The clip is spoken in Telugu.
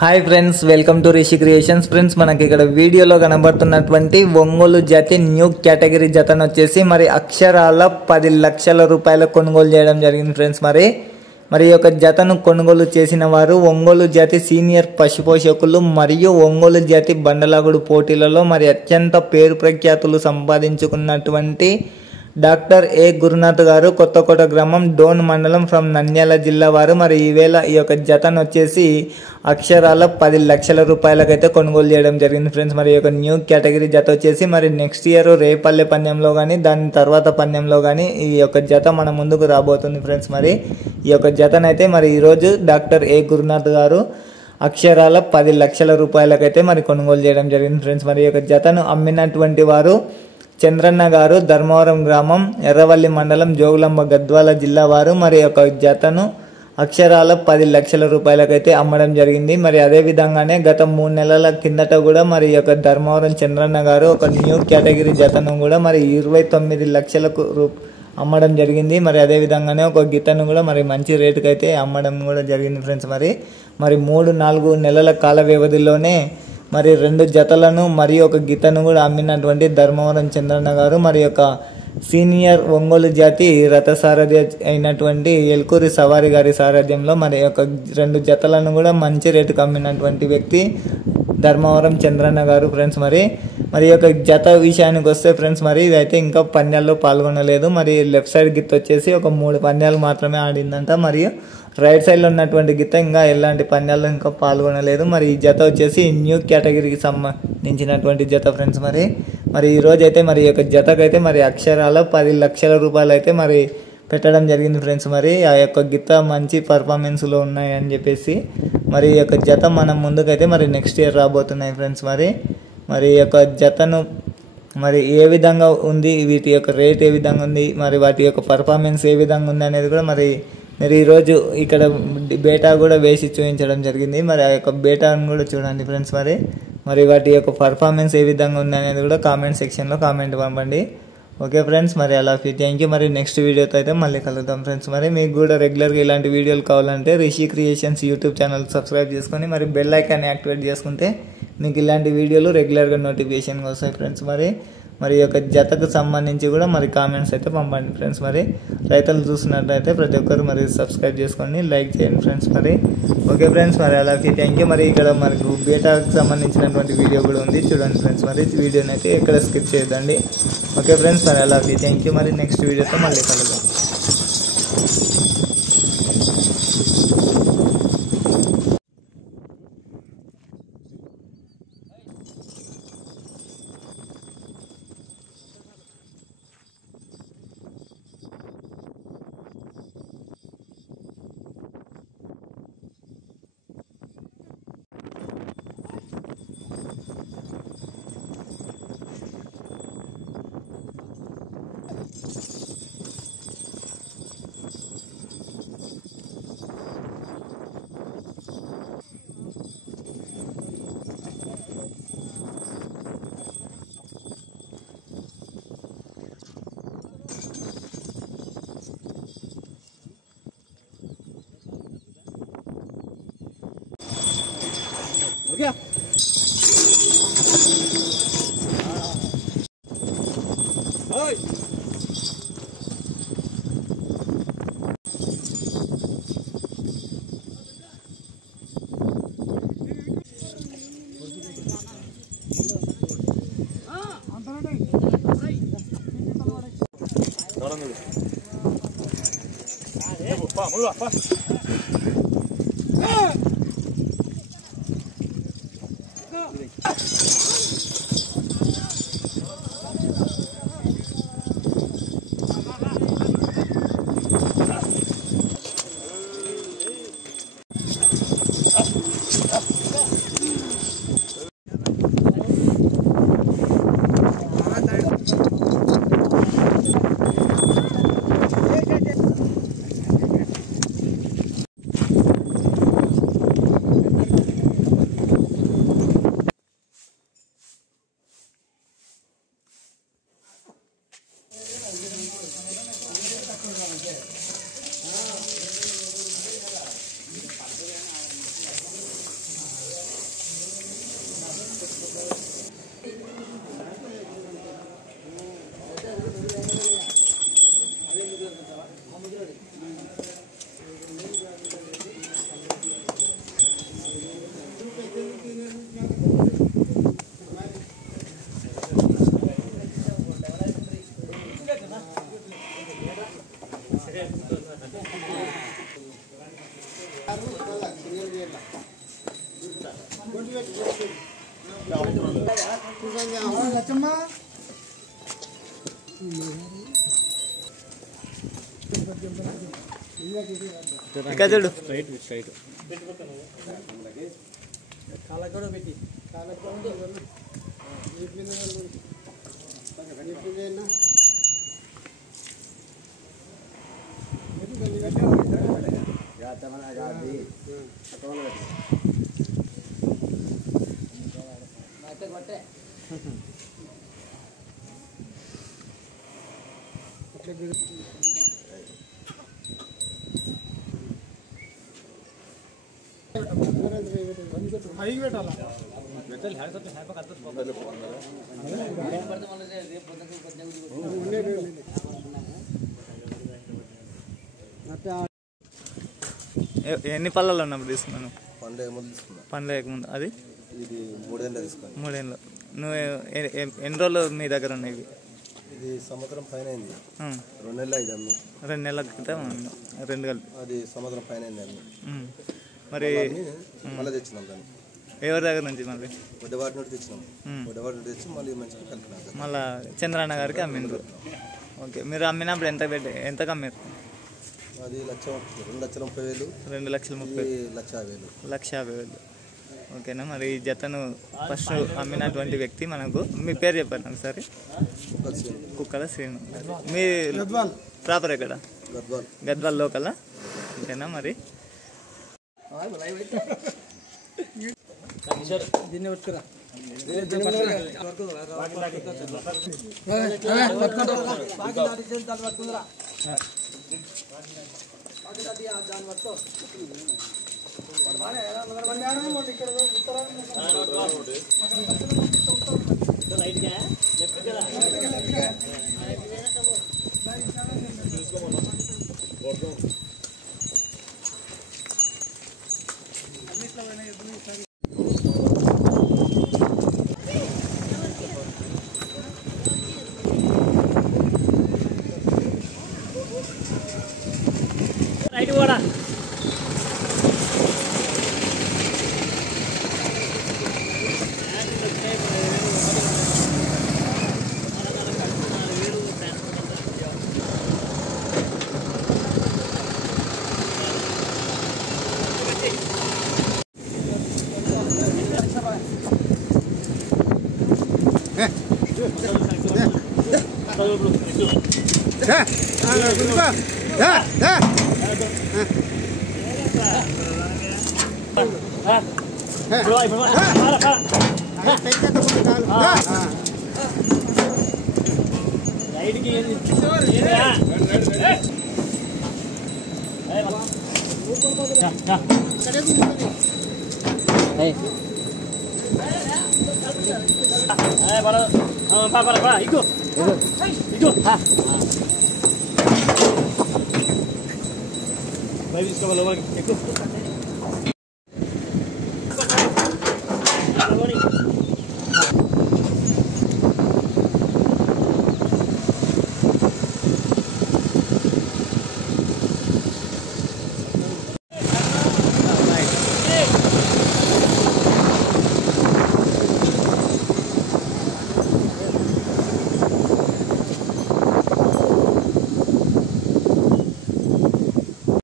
Hi friends, welcome to Rishi creations. Friends, మనకి ఇక్కడ వీడియోలో కనబడుతున్నటువంటి ఒంగోలు జాతి న్యూ కేటగిరీ జతను వచ్చేసి మరి అక్షరాల 10 లక్షల రూపాయల కొనుగోలు చేయడం జరిగింది ఫ్రెండ్స్. మరి ఈ యొక్క జతను కొనుగోలు చేసిన వారు ఒంగోలు జాతి సీనియర్ పశుపోషకులు మరియు ఒంగోలు జాతి బండలాగుడు పోటీలలో మరి అత్యంత పేరు ప్రఖ్యాతులు సంపాదించుకున్నటువంటి డాక్టర్ ఏ గురునాథ్ గారు, కొత్తకోట గ్రామం, డోన్ మండలం, ఫ్రమ్ నంద్యాల జిల్లా వారు. మరి ఈవేళ ఈ యొక్క జతను వచ్చేసి అక్షరాల 10 లక్షల రూపాయలకైతే కొనుగోలు చేయడం జరిగింది ఫ్రెండ్స్. మరి ఈ యొక్క న్యూ కేటగిరీ జత వచ్చేసి మరి నెక్స్ట్ ఇయర్ రేపల్లె పందెంలో కానీ దాని తర్వాత పందెంలో కానీ ఈ యొక్క జత మన ముందుకు రాబోతుంది ఫ్రెండ్స్. మరి ఈ యొక్క జతనైతే మరి ఈరోజు డాక్టర్ ఏ గురునాథ్ గారు అక్షరాల 10 లక్షల రూపాయలకైతే మరి కొనుగోలు చేయడం జరిగింది ఫ్రెండ్స్. మరి ఈ యొక్క జతను అమ్మినటువంటి వారు చంద్రన్న గారు, ధర్మవరం గ్రామం, ఎర్రవల్లి మండలం, జోగులాంబ, గద్వాల జిల్లా వారు. మరి ఒక జతను అక్షరాల 10 లక్షల రూపాయలకైతే అమ్మడం జరిగింది. మరి అదే విధంగానే గత 3 నెలల కిందట కూడా మరి ఈ యొక్క ధర్మవరం చంద్రన్న గారు ఒక న్యూ కేటగిరీ జతను కూడా మరి 29 లక్షలకు అమ్మడం జరిగింది. మరి అదే విధంగానే ఒక గిత్తను కూడా మరి మంచి రేటుకి అయితే అమ్మడం కూడా జరిగింది ఫ్రెండ్స్. మరి 3-4 నెలల కాల వ్యవధిలోనే మరి 2 జతలను మరియు ఒక గిత్తను కూడా అమ్మినటువంటి ధర్మవరం చంద్రన్న గారు మరి యొక్క సీనియర్ ఒంగోలు జాతి రథసారథి అయినటువంటి ఎల్కూరి సవారి గారి సారథ్యంలో మరి యొక్క 2 జతలను కూడా మంచి రేటుకు అమ్మినటువంటి వ్యక్తి ధర్మవరం చంద్రన్న గారు ఫ్రెండ్స్. మరి యొక్క జత విషయానికి వస్తే ఫ్రెండ్స్, మరి ఇవైతే ఇంకా పంద్యాల్లో పాల్గొనలేదు. మరి లెఫ్ట్ సైడ్ గిత్త వచ్చేసి ఒక 3 పంద్యాలు మాత్రమే ఆడిందంట. మరియు రైట్ సైడ్లో ఉన్నటువంటి గిత్త ఇంకా ఎలాంటి పంద్యాల్లో ఇంకా పాల్గొనలేదు. మరి ఈ జత వచ్చేసి న్యూ కేటగిరీకి సంబంధించినటువంటి జత ఫ్రెండ్స్. మరి ఈ రోజు అయితే మరి ఈ యొక్క జతకైతే మరి అక్షరాల 10 లక్షల రూపాయలు అయితే మరి పెట్టడం జరిగింది ఫ్రెండ్స్. మరి ఆ యొక్క గిత్త మంచి పర్ఫార్మెన్స్లో ఉన్నాయని చెప్పేసి మరి ఈ యొక్క జత మనం ముందుకైతే మరి నెక్స్ట్ ఇయర్ రాబోతున్నాయి ఫ్రెండ్స్. మరి ఈ యొక్క జతను మరి ఏ విధంగా ఉంది, వీటి యొక్క రేట్ ఏ విధంగా ఉంది, మరి వాటి యొక్క పర్ఫార్మెన్స్ ఏ విధంగా ఉంది అనేది కూడా మరి ఈరోజు ఇక్కడ బేటా కూడా వేసి చూపించడం జరిగింది. మరి ఆ యొక్క బేటాను కూడా చూడండి ఫ్రెండ్స్. మరి వాటి యొక్క పర్ఫార్మెన్స్ ఏ విధంగా ఉంది అనేది కూడా కామెంట్ సెక్షన్లో కామెంట్ పంపండి. ఓకే ఫ్రెండ్స్, మరి అలా థ్యాంక్ యూ. మరి నెక్స్ట్ వీడియోతో అయితే మళ్ళీ కలుద్దాం ఫ్రెండ్స్. మరి మీకు కూడా రెగ్యులర్గా ఇలాంటి వీడియోలు కావాలంటే Rishi creations YouTube channel subscribe చేసుకొని మరి బెల్ ఐకాన్ని యాక్టివేట్ చేసుకుంటే మీకు ఇలాంటి వీడియోలు రెగ్యులర్గా నోటిఫికేషన్గా వస్తాయి ఫ్రెండ్స్. మరి యొక్క జతకు సంబంధించి కూడా మరి కామెంట్స్ అయితే పంపండి ఫ్రెండ్స్. రైతులు చూస్తున్నట్లయితే ప్రతి ఒక్కరు మరి సబ్స్క్రైబ్ చేసుకోండి, లైక్ చేయండి ఫ్రెండ్స్. ఓకే ఫ్రెండ్స్, మరి అలాగే థ్యాంక్ యూ. మరి ఇక్కడ మనకు బేటాకు సంబంధించినటువంటి వీడియో కూడా ఉంది, చూడండి ఫ్రెండ్స్. వీడియోని అయితే ఎక్కడ స్కిప్ చేయొద్దండి. ఓకే ఫ్రెండ్స్, మరి అలాగే థ్యాంక్ యూ. మరి నెక్స్ట్ వీడియోతో మళ్ళీ కలుద్దాం. क्या ఇంకా చూడు ఎన్ని పళ్ళలో ఉన్నప్పుడు తీసుకున్నాను? పండుగ ముందు. అది 3 ఏళ్ళు. నువ్వు ఎన్ని రోజులు మీ దగ్గర ఉన్నాయి? ఇది సంవత్సరం పైన అయింది. 2 నెలలు అయింది అమ్మి. 2 నెలల క్రితం 2 కలిపి అది సంవత్సరం పైన అయింది అమ్మి. మరి మళ్ళీ తెచ్చినాం దాన్ని. ఎవరి దగ్గర నుంచి? మళ్ళీ వడ్డవాటి నుండి తెచ్చినాం. వడ్డవాటి నుండి తెచ్చి మళ్ళీ మంచిగా కలిపినాం. మళ్ళీ చంద్రన్న గారికి అమ్మిండ్రు. ఓకే, మీరు అమ్మినప్పుడు ఎంతకు అమ్మారు? అది 2,30,000. 2,30,000. 1,50,000. ఓకేనా. మరి ఈ జతను ఫస్ట్ అమ్మినటువంటి వ్యక్తి మనకు మీ పేరు చెప్పారు నాకు సరే? కుక్కల శ్రీను. మీ ప్రాపర్ ఎక్కడ? గద్వాల్ లోకల్. ఓకేనా. మరి రైట్ కూడా తీసుకోవాలి.